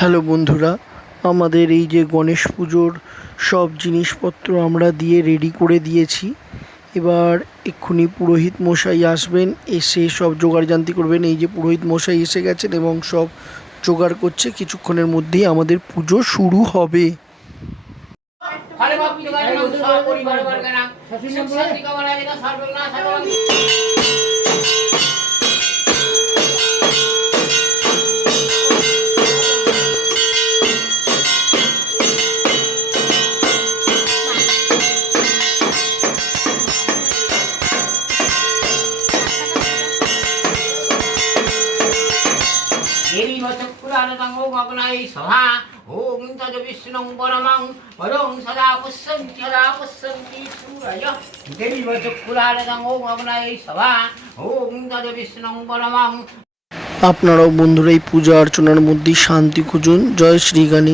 Hello বন্ধুরা, আমাদের এই যে গণেশ পুজোর সব জিনিসপত্র আমরা দিয়ে রেডি করে দিয়েছি। এবার এক্ষুনি পুরোহিত মশাই আসবেন, এসে সব জোগাড়জান্তি করবেন। এই যে পুরোহিত মশাই এসে গেছেন এবং সব জোগাড় করছে। কিছুক্ষণের মধ্যেই আমাদের পুজো শুরু হবে। सभा ओम तद विष्णु परमं वरं सदा पश्यन्ति सूरय देवी चक्षुरानंदं ओम अग्नये सभा ओम तद विष्णु परमं। আপনারাও বন্ধুরা এই পূজা অর্চনার মধ্যে শান্তি খুঁজুন। জয় শ্রী গণেশ।